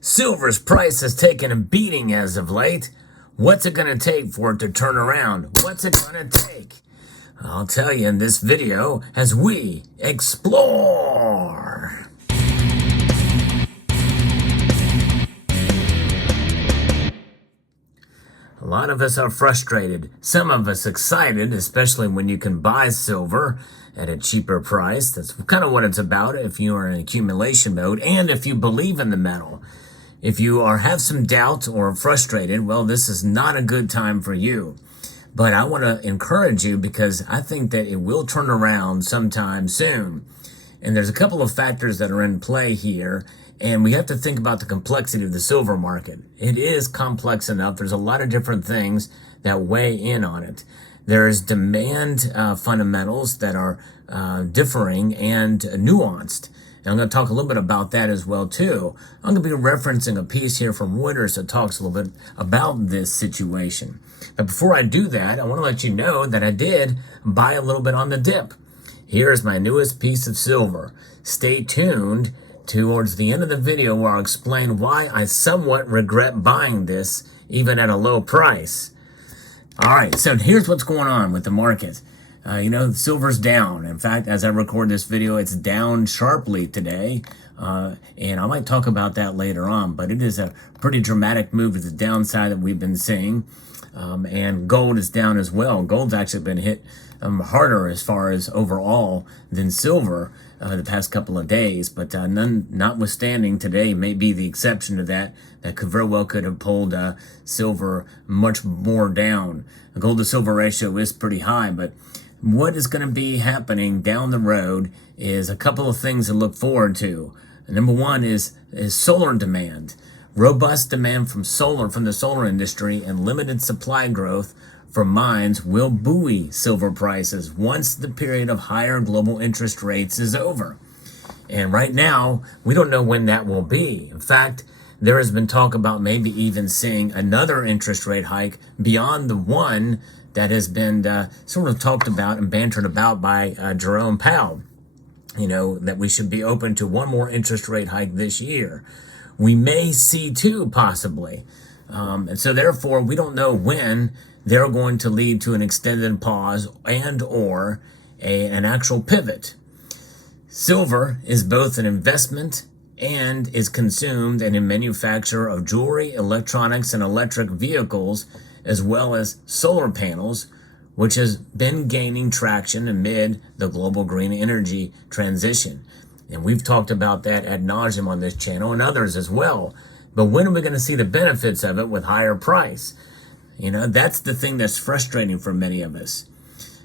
Silver's price has taken a beating as of late. What's it going to take for it to turn around? What's it going to take? I'll tell you in this video as we explore. A lot of us are frustrated, some of us excited, especially when you can buy silver at a cheaper price. That's kind of what it's about if you are in accumulation mode and if you believe in the metal. If you have some doubt or frustrated, well, this is not a good time for you. But I want to encourage you because I think that it will turn around sometime soon. And there's a couple of factors that are in play here. And we have to think about the complexity of the silver market. It is complex enough. There's a lot of different things that weigh in on it. There's demand fundamentals that are differing and nuanced. And I'm going to talk a little bit about that as well, too. I'm going to be referencing a piece here from Reuters that talks a little bit about this situation. But before I do that, I want to let you know that I did buy a little bit on the dip. Here's my newest piece of silver. Stay tuned towards the end of the video where I'll explain why I somewhat regret buying this even at a low price. All right, so here's what's going on with the market. Silver's down. In fact, as I record this video, it's down sharply today. And I might talk about that later on, but it is a pretty dramatic move to the downside that we've been seeing. And gold is down as well. Gold's actually been hit harder as far as overall than silver the past couple of days, but notwithstanding, today may be the exception to that. That could very well could have pulled silver much more down. The gold to silver ratio is pretty high, but what is going to be happening down the road is a couple of things to look forward to. Number one is solar demand. Robust demand from the solar industry and limited supply growth from mines will buoy silver prices once the period of higher global interest rates is over. And right now, we don't know when that will be. In fact, there has been talk about maybe even seeing another interest rate hike beyond the one that has been sort of talked about and bantered about by Jerome Powell. That we should be open to one more interest rate hike this year. We may see two, possibly. And so therefore, we don't know when they're going to lead to an extended pause and or an actual pivot. Silver is both an investment and is consumed in a manufacture of jewelry, electronics, and electric vehicles, as well as solar panels, which has been gaining traction amid the global green energy transition. And we've talked about that ad nauseum on this channel and others as well. But when are we going to see the benefits of it with higher price? That's the thing that's frustrating for many of us.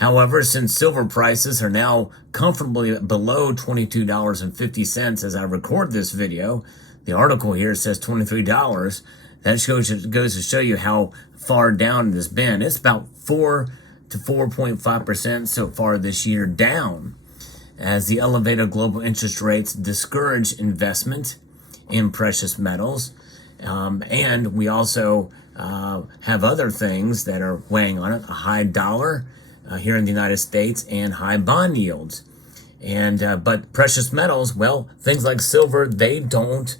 However, since silver prices are now comfortably below $22.50 as I record this video, the article here says $23. That goes to show you how far down it has been. It's about 4 to 4.5% so far this year down, as the elevated global interest rates discourage investment in precious metals. And we also have other things that are weighing on it, a high dollar here in the United States and high bond yields. But precious metals, well, things like silver, they don't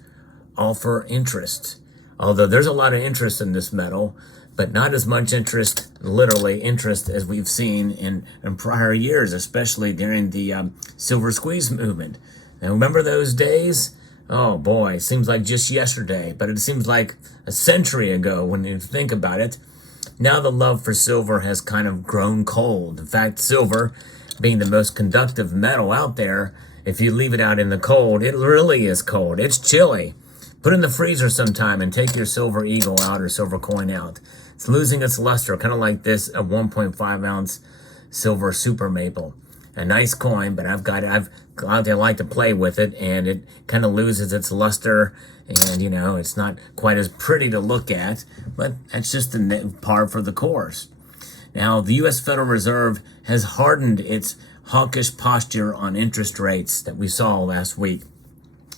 offer interest. Although there's a lot of interest in this metal, but not as much interest, literally interest, as we've seen in prior years, especially during the silver squeeze movement. Now, remember those days? Oh boy, seems like just yesterday, but it seems like a century ago when you think about it. Now the love for silver has kind of grown cold. In fact, silver, being the most conductive metal out there, if you leave it out in the cold, it really is cold. It's chilly. Put it in the freezer sometime and take your silver eagle out or silver coin out. It's losing its luster, kind of like this, a 1.5 ounce silver super maple. A nice coin, but I like to play with it, and it kind of loses its luster, and it's not quite as pretty to look at, but that's just the par for the course. Now, the U.S. Federal Reserve has hardened its hawkish posture on interest rates that we saw last week,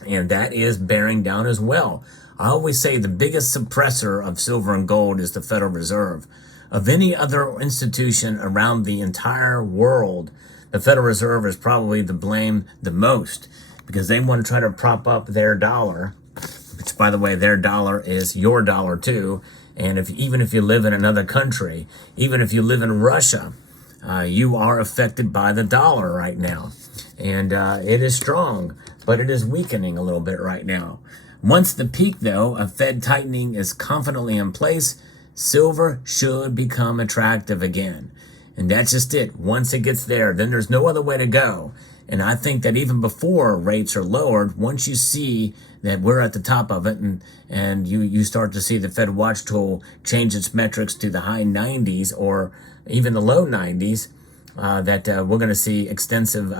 and that is bearing down as well. I always say the biggest suppressor of silver and gold is the Federal Reserve. Of any other institution around the entire world, the Federal Reserve is probably to blame the most, because they want to try to prop up their dollar, which which, by the way, their dollar is your dollar too. And even if you live in another country, even if you live in Russia, you are affected by the dollar right now. And it is strong, but it is weakening a little bit right now. Once the peak, though, of Fed tightening is confidently in place, silver should become attractive again. And that's just it. Once it gets there, then there's no other way to go. And I think that even before rates are lowered, once you see that we're at the top of it and you start to see the Fed watch tool change its metrics to the high 90s or even the low 90s, that we're going to see extensive,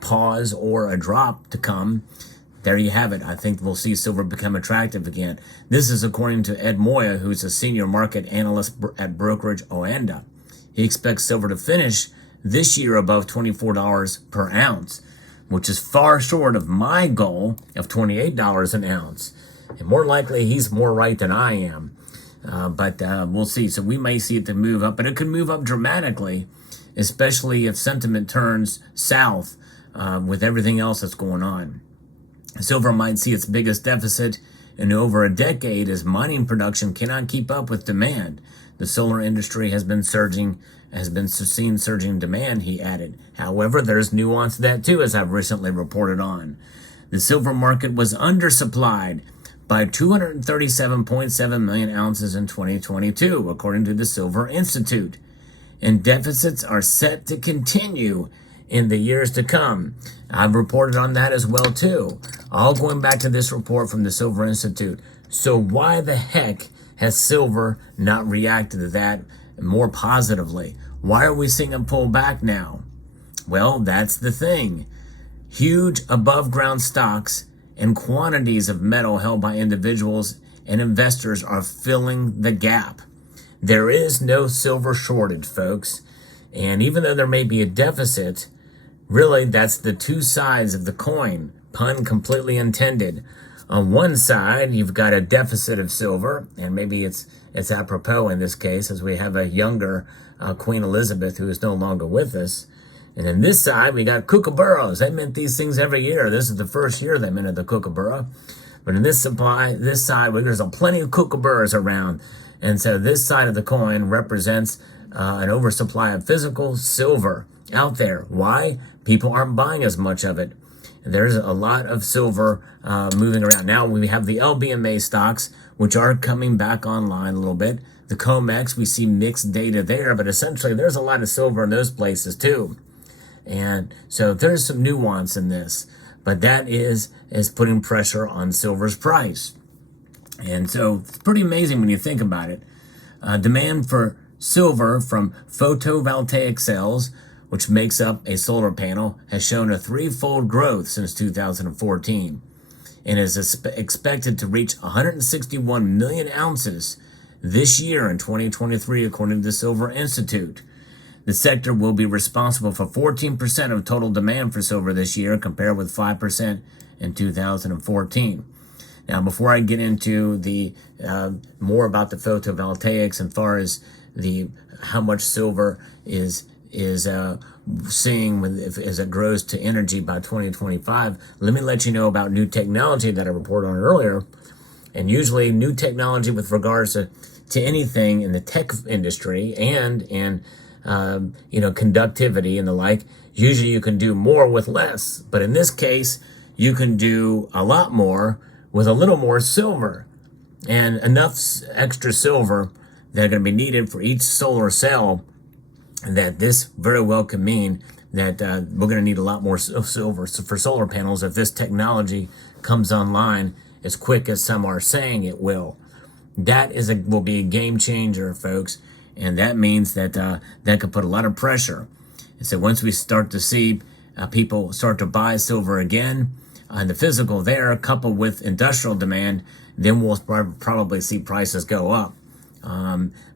pause or a drop to come. There you have it. I think we'll see silver become attractive again. This is according to Ed Moya, who's a senior market analyst at brokerage Oanda. He expects silver to finish this year above $24 per ounce, which is far short of my goal of $28 an ounce. And more likely, he's more right than I am. But we'll see. So we may see it to move up, but it could move up dramatically, especially if sentiment turns south with everything else that's going on. Silver might see its biggest deficit in over a decade as mining production cannot keep up with demand. The solar industry has been seen surging demand, he added. However, there's nuance to that too, as I've recently reported on. The silver market was undersupplied by 237.7 million ounces in 2022, according to the Silver Institute. And deficits are set to continue in the years to come. I've reported on that as well too. All going back to this report from the Silver Institute. So why the heck has silver not reacted to that more positively? Why are we seeing a pull back now? Well, that's the thing. Huge above ground stocks and quantities of metal held by individuals and investors are filling the gap. There is no silver shortage, folks. And even though there may be a deficit, really that's the two sides of the coin, pun completely intended. On one side, you've got a deficit of silver, and maybe it's apropos in this case, as we have a younger Queen Elizabeth who is no longer with us. And on this side, we got kookaburras. They mint these things every year. This is the first year they minted the kookaburra. But in this side, there's plenty of kookaburras around. And so this side of the coin represents an oversupply of physical silver out there. Why? People aren't buying as much of it. There's a lot of silver moving around. Now we have the LBMA stocks, which are coming back online a little bit. The COMEX, we see mixed data there, but essentially there's a lot of silver in those places too. And so there's some nuance in this, but that is putting pressure on silver's price. And so it's pretty amazing when you think about it. Demand for silver from photovoltaic cells, which makes up a solar panel, has shown a threefold growth since 2014 and is expected to reach 161 million ounces this year in 2023, according to the Silver Institute. The sector will be responsible for 14% of total demand for silver this year, compared with 5% in 2014. Now, before I get into the more about the photovoltaics as far as how much silver is seeing as it grows to energy by 2025, let me let you know about new technology that I reported on earlier. And usually, new technology with regards to anything in the tech industry and in conductivity and the like, usually you can do more with less. But in this case, you can do a lot more with a little more silver, and enough extra silver that are going to be needed for each solar cell, that this very well could mean that we're going to need a lot more silver for solar panels if this technology comes online as quick as some are saying it will. That will be a game changer, folks. And that means that that could put a lot of pressure. And so once we start to see people start to buy silver again, and the physical there, coupled with industrial demand, then we'll probably see prices go up.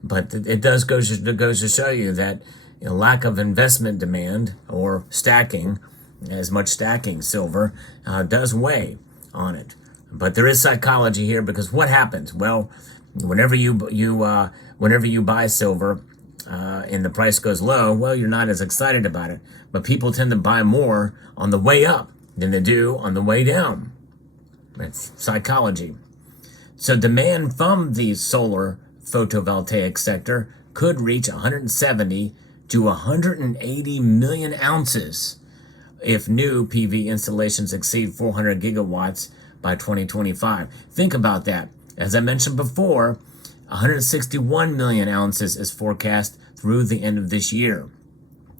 But it goes to show you that lack of investment demand or stacking, as much stacking silver, does weigh on it. But there is psychology here, because what happens? Well, whenever you buy silver and the price goes low, well, you're not as excited about it. But people tend to buy more on the way up than they do on the way down. It's psychology. So demand from the solar photovoltaic sector could reach 170 to 180 million ounces if new PV installations exceed 400 gigawatts by 2025. Think about that. As I mentioned before, 161 million ounces is forecast through the end of this year.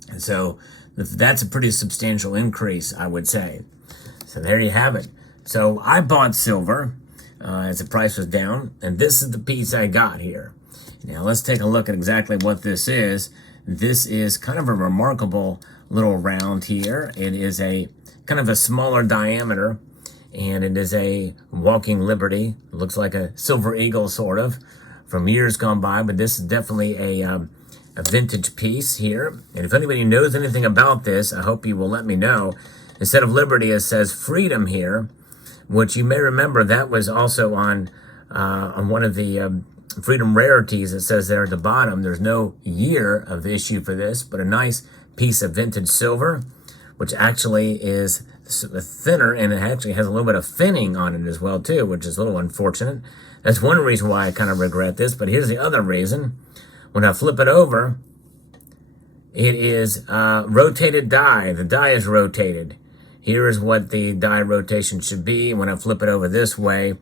And so that's a pretty substantial increase, I would say. So there you have it. So I bought silver as the price was down, and this is the piece I got here. Now let's take a look at exactly what this is. This is kind of a remarkable little round here. It is a kind of a smaller diameter, and it is a walking liberty. It looks like a silver eagle sort of from years gone by, but this is definitely a vintage piece here. And if anybody knows anything about this, I hope you will let me know. Instead of liberty, it says freedom here, which you may remember that was also on one of the Freedom Rarities. It says there at the bottom, there's no year of issue for this, but a nice piece of vintage silver, which actually is thinner, and it actually has a little bit of finning on it as well too, which is a little unfortunate. That's one reason why I kind of regret this, but here's the other reason. When I flip it over, it is rotated die. The die is rotated. Here is what the die rotation should be. When I flip it over this way,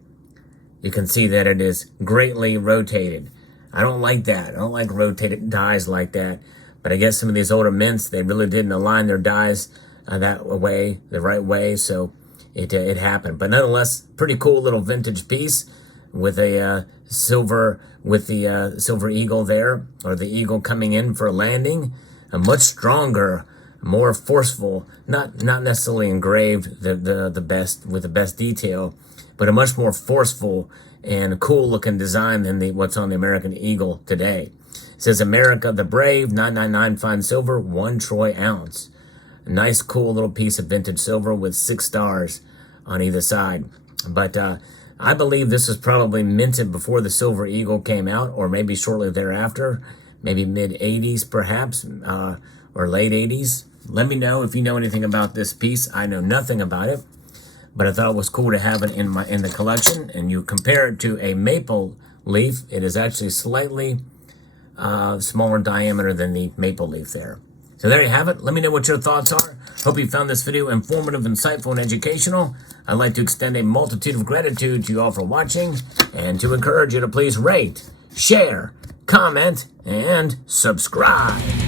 you can see that it is greatly rotated. I don't like that. I don't like rotated dies like that. But I guess some of these older mints, they really didn't align their dies that way, the right way, so it happened. But nonetheless, pretty cool little vintage piece with a silver eagle there, or the eagle coming in for a landing. A much stronger, more forceful, not necessarily engraved the best with the best detail, but a much more forceful and cool looking design than what's on the American Eagle today. It says America the Brave, 999 fine silver, 1 troy ounce. A nice, cool little piece of vintage silver with 6 stars on either side. But I believe this was probably minted before the Silver Eagle came out, or maybe shortly thereafter, maybe mid-'80s perhaps, or late 80s. Let me know if you know anything about this piece. I know nothing about it, but I thought it was cool to have it in the collection. And you compare it to a maple leaf, it is actually slightly smaller diameter than the maple leaf there. So there you have it. Let me know what your thoughts are. Hope you found this video informative, insightful, and educational. I'd like to extend a multitude of gratitude to you all for watching, and to encourage you to please rate, share, comment, and subscribe.